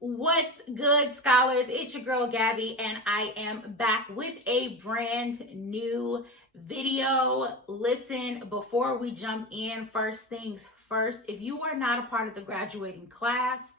What's good, scholars? It's your girl Gabby, and I am back with a brand new video. Listen, before we jump in, first things first, if you are not a part of the graduating class,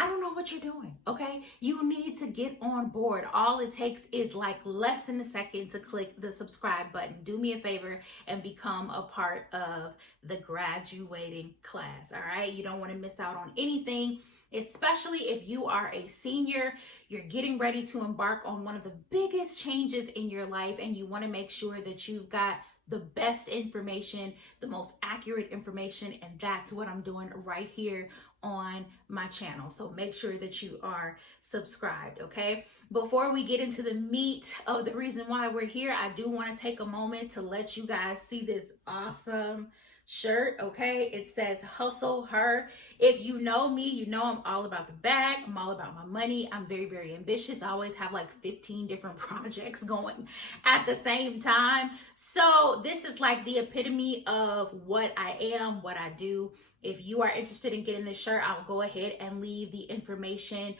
I don't know what you're doing, okay? You need to get on board. All it takes is like less than a second to click the subscribe button. Do me a favor and become a part of the graduating class, all right? You don't want to miss out on anything, especially if you are a senior. You're getting ready to embark on one of the biggest changes in your life, and you want to make sure that you've got the best information, the most accurate information, and that's what I'm doing right here on my channel. So make sure that you are subscribed, okay? Before we get into the meat of the reason why we're here, I do want to take a moment to let you guys see this awesome shirt, okay? It says hustle her. If you know me, you know I'm all about the bag. I'm all about my money. I'm very, very ambitious. I always have like 15 different projects going at the same time. So this is like the epitome of what I am, what I do. If you are interested in getting this shirt, I'll go ahead and leave the information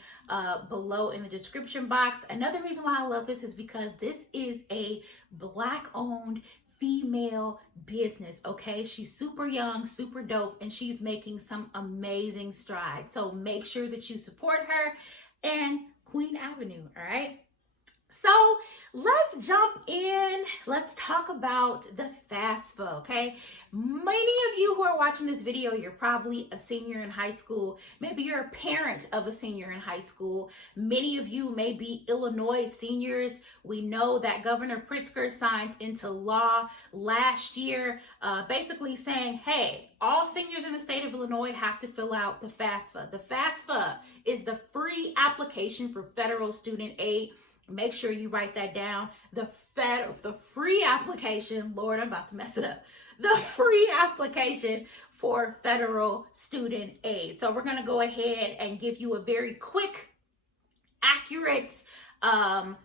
below in the description box. Another reason why I love this is because this is a Black-owned female business, okay? She's super young, super dope, and she's making some amazing strides. So make sure that you support her and Queen Avenue, all right? So let's jump in. Let's talk about the FAFSA, okay? Many of you who are watching this video, you're probably a senior in high school. Maybe you're a parent of a senior in high school. Many of you may be Illinois seniors. We know that Governor Pritzker signed into law last year, basically saying, hey, all seniors in the state of Illinois have to fill out the FAFSA. The FAFSA is the free application for federal student aid. Make sure you write that down. The free application, Lord, I'm about to mess it up. The free application for federal student aid. So we're going to go ahead and give you a very quick, accurate, to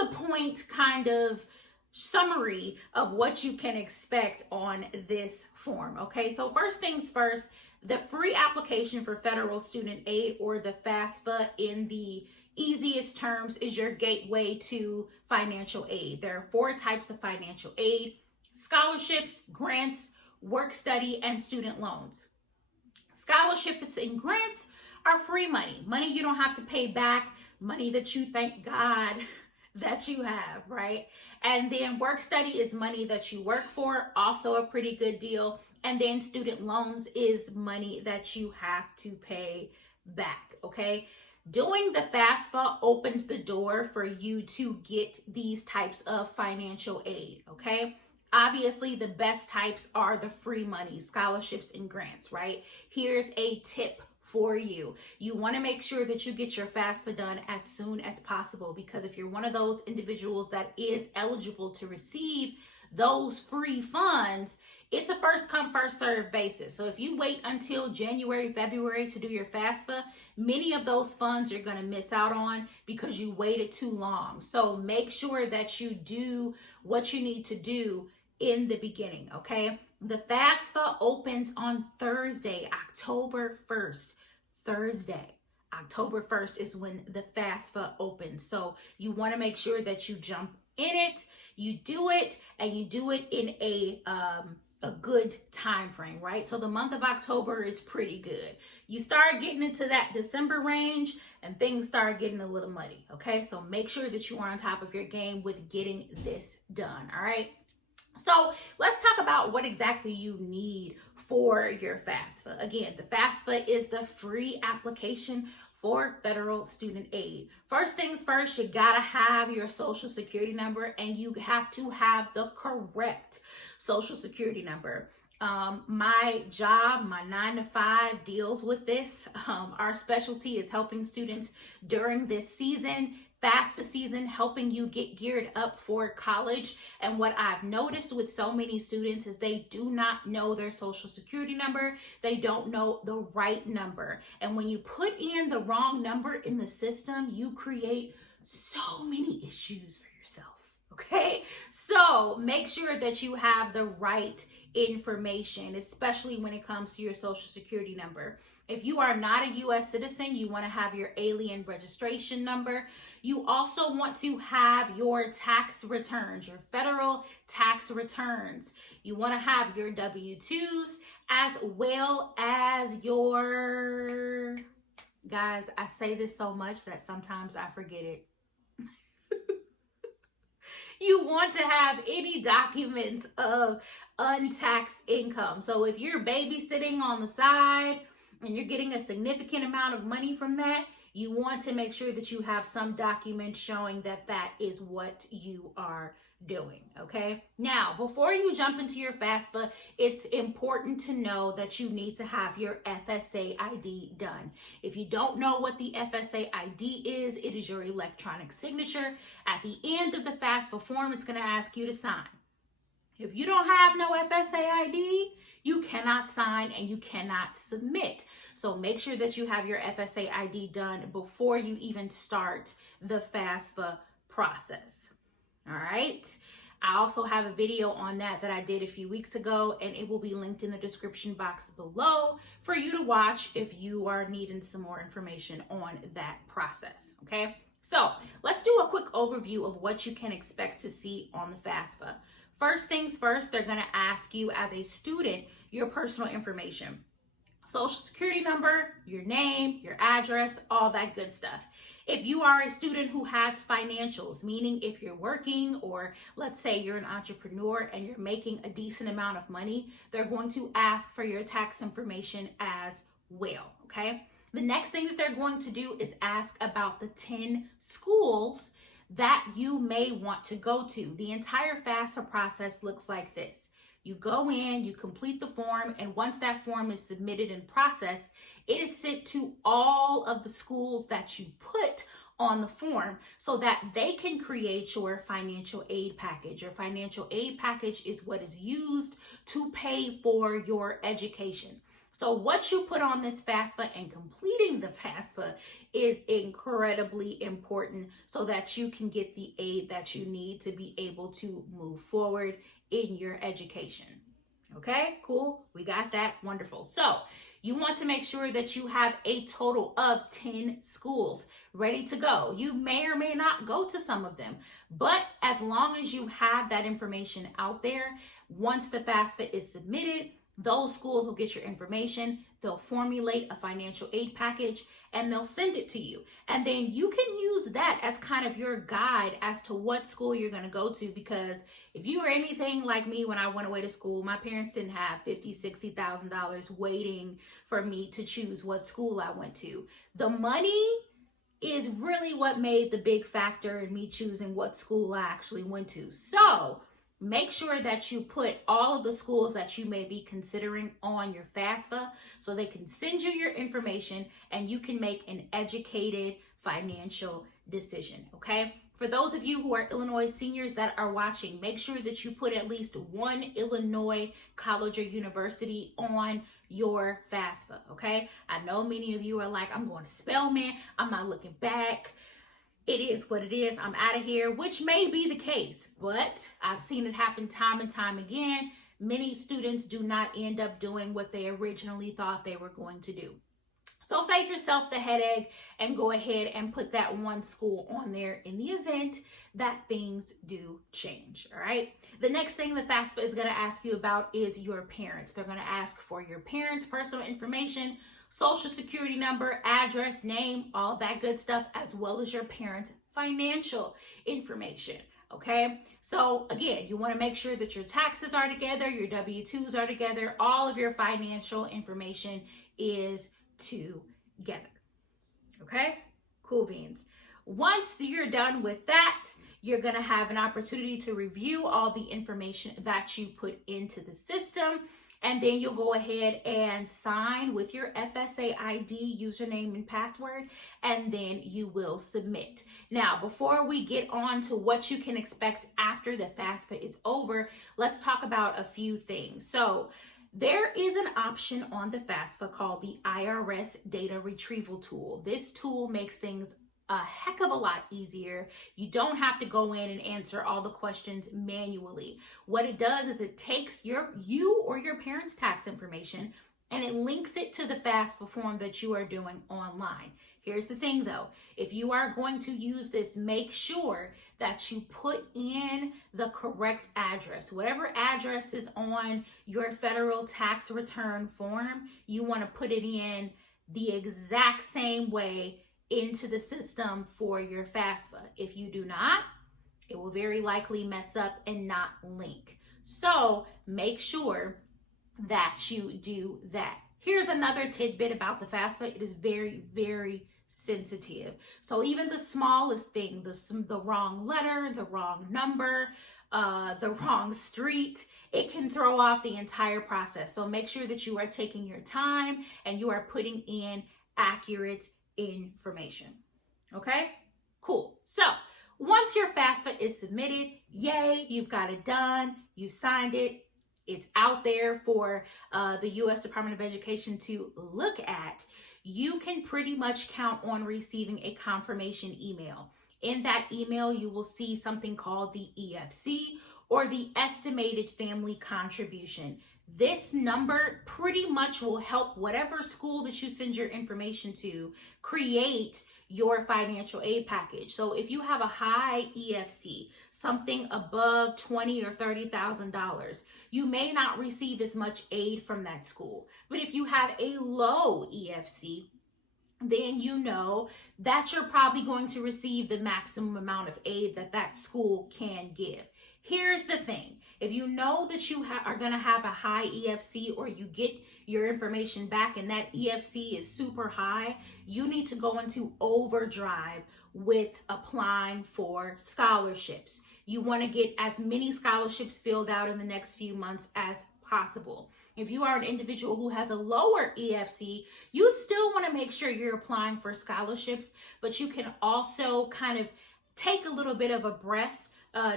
the point kind of summary of what you can expect on this form. Okay, so first things first, the free application for federal student aid, or the FAFSA in the easiest terms, is your gateway to financial aid. There are 4 types of financial aid: scholarships, grants, work study, and student loans. Scholarships and grants are free money. Money you don't have to pay back, money that you thank God that you have, right? And then work study is money that you work for, also a pretty good deal. And then student loans is money that you have to pay back, okay? Doing the FAFSA opens the door for you to get these types of financial aid, okay? Obviously, the best types are the free money, scholarships and grants, right? Here's a tip for you. You want to make sure that you get your FAFSA done as soon as possible, because if you're one of those individuals that is eligible to receive those free funds, it's a first come, first serve basis. So if you wait until January, February to do your FAFSA, many of those funds you're going to miss out on because you waited too long. So make sure that you do what you need to do in the beginning, okay? The FAFSA opens on Thursday, October 1st. Thursday, October 1st is when the FAFSA opens. So you want to make sure that you jump in it, you do it, and you do it in a good time frame, right? So the month of October is pretty good. You start getting into that December range and things start getting a little muddy, okay? So make sure that you are on top of your game with getting this done, all right? So let's talk about what exactly you need for your FAFSA. Again, the FAFSA is the free application for federal student aid. First things first, you gotta have your social security number, and you have to have the correct social security number. My job, my 9-to-5 deals with this. Our specialty is helping students during this season, FAFSA season, helping you get geared up for college. And what I've noticed with so many students is they do not know their social security number. They don't know the right number. And when you put in the wrong number in the system, you create so many issues for yourself, okay? So make sure that you have the right information, especially when it comes to your social security number. If you are not a U.S. citizen, you want to have your alien registration number. You also want to have your tax returns, your federal tax returns. You want to have your W-2s as well as your, guys, I say this so much that sometimes I forget it. You want to have any documents of untaxed income. So if you're babysitting on the side and you're getting a significant amount of money from that, you want to make sure that you have some document showing that that is what you are doing, okay? Now, before you jump into your FAFSA, it's important to know that you need to have your FSA ID done. If you don't know what the FSA ID is, it is your electronic signature. At the end of the FAFSA form, it's going to ask you to sign. If you don't have no FSA ID, you cannot sign and you cannot submit. So make sure that you have your FSA ID done before you even start the FAFSA process. All right. I also have a video on that I did a few weeks ago, and it will be linked in the description box below for you to watch if you are needing some more information on that process. Okay. So let's do a quick overview of what you can expect to see on the FAFSA. First things first, they're going to ask you as a student your personal information. Social security number, your name, your address, all that good stuff. If you are a student who has financials, meaning if you're working or let's say you're an entrepreneur and you're making a decent amount of money, they're going to ask for your tax information as well, okay? The next thing that they're going to do is ask about the 10 schools that you may want to go to. The entire FAFSA process looks like this. You go in, you complete the form, and once that form is submitted and processed, it is sent to all of the schools that you put on the form so that they can create your financial aid package. Your financial aid package is what is used to pay for your education. So what you put on this FAFSA and completing the FAFSA is incredibly important so that you can get the aid that you need to be able to move forward in your education. Okay, cool. We got that. Wonderful. So you want to make sure that you have a total of 10 schools ready to go. You may or may not go to some of them, but as long as you have that information out there, once the FAFSA is submitted, those schools will get your information, they'll formulate a financial aid package, and they'll send it to you. And then you can use that as kind of your guide as to what school you're going to go to, because if you were anything like me when I went away to school, my parents didn't have $50,000, $60,000 waiting for me to choose what school I went to. The money is really what made the big factor in me choosing what school I actually went to. So make sure that you put all of the schools that you may be considering on your FAFSA so they can send you your information and you can make an educated financial decision, okay? For those of you who are Illinois seniors that are watching, make sure that you put at least one Illinois college or university on your FAFSA, okay? I know many of you are like, I'm going to Spelman, I'm not looking back. It is what it is. I'm out of here, which may be the case, but I've seen it happen time and time again. Many students do not end up doing what they originally thought they were going to do. So save yourself the headache and go ahead and put that one school on there in the event that things do change, all right? The next thing the FAFSA is going to ask you about is your parents. They're going to ask for your parents' personal information, social security number, address, name, all that good stuff, as well as your parents' financial information, okay? So again, you want to make sure that your taxes are together, your W-2s are together, all of your financial information is together, okay? Cool beans. Once you're done with that, you're going to have an opportunity to review all the information that you put into the system. And then you'll go ahead and sign with your FSA ID username and password, and then you will submit. Now, before we get on to what you can expect after the FAFSA is over, let's talk about a few things. So there is an option on the FAFSA called the IRS Data Retrieval Tool. This tool makes things a heck of a lot easier. You don't have to go in and answer all the questions manually. What it does is it takes you or your parents' tax information and it links it to the FAFSA form that you are doing online. Here's the thing though, if you are going to use this, make sure that you put in the correct address. Whatever address is on your federal tax return form, you want to put it in the exact same way into the system for your FAFSA. If you do not, it will very likely mess up and not link. So make sure that you do that. Here's another tidbit about the FAFSA. It is very, very sensitive. So even the smallest thing, the wrong letter, the wrong number, the wrong street, it can throw off the entire process. So make sure that you are taking your time and you are putting in accurate information. Okay, cool. So once your FAFSA is submitted, yay, you've got it done, you signed it, it's out there for the U.S. Department of Education to look at. You can pretty much count on receiving a confirmation email. In that email, you will see something called the EFC, or the estimated family contribution. This number pretty much will help whatever school that you send your information to create your financial aid package. So if you have a high EFC, something above $20,000 or $30,000, you may not receive as much aid from that school. But if you have a low EFC, then you know that you're probably going to receive the maximum amount of aid that that school can give. Here's the thing. If you know that you are going to have a high EFC, or you get your information back and that EFC is super high, you need to go into overdrive with applying for scholarships. You want to get as many scholarships filled out in the next few months as possible. If you are an individual who has a lower EFC, you still want to make sure you're applying for scholarships, but you can also kind of take a little bit of a breath,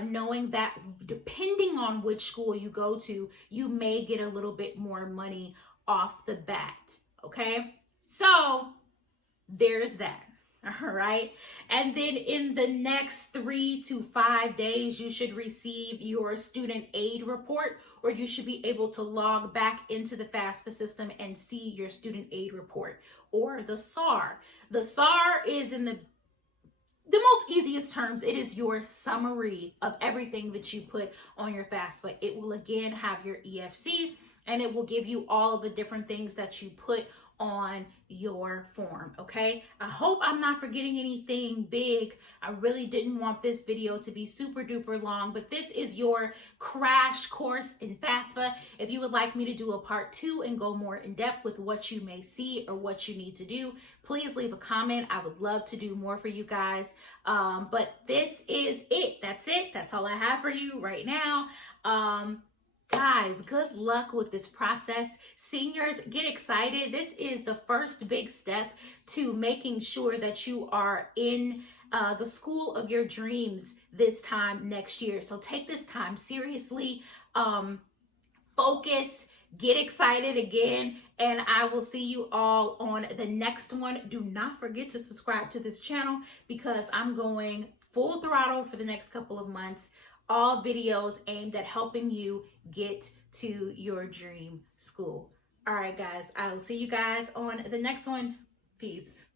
knowing that depending on which school you go to, you may get a little bit more money off the bat. Okay, so there's that. All right. And then in the next 3 to 5 days, you should receive your student aid report, or you should be able to log back into the FAFSA system and see your student aid report, or the SAR. The SAR is, in the most easiest terms, it is your summary of everything that you put on your FAFSA. It will again have your EFC, and it will give you all of the different things that you put on your form. Okay, I hope I'm not forgetting anything big. I really didn't want this video to be super duper long, but this is your crash course in FAFSA. If you would like me to do a part 2 and go more in depth with what you may see or what you need to do, please leave a comment. I would love to do more for you guys. But this is it. That's it. That's all I have for you right now. Guys, good luck with this process. Seniors, get excited. This is the first big step to making sure that you are in the school of your dreams this time next year. So take this time seriously, focus, get excited again, and I will see you all on the next one. Do not forget to subscribe to this channel, because I'm going full throttle for the next couple of months. All videos aimed at helping you get to your dream school. All right, guys, I will see you guys on the next one. Peace.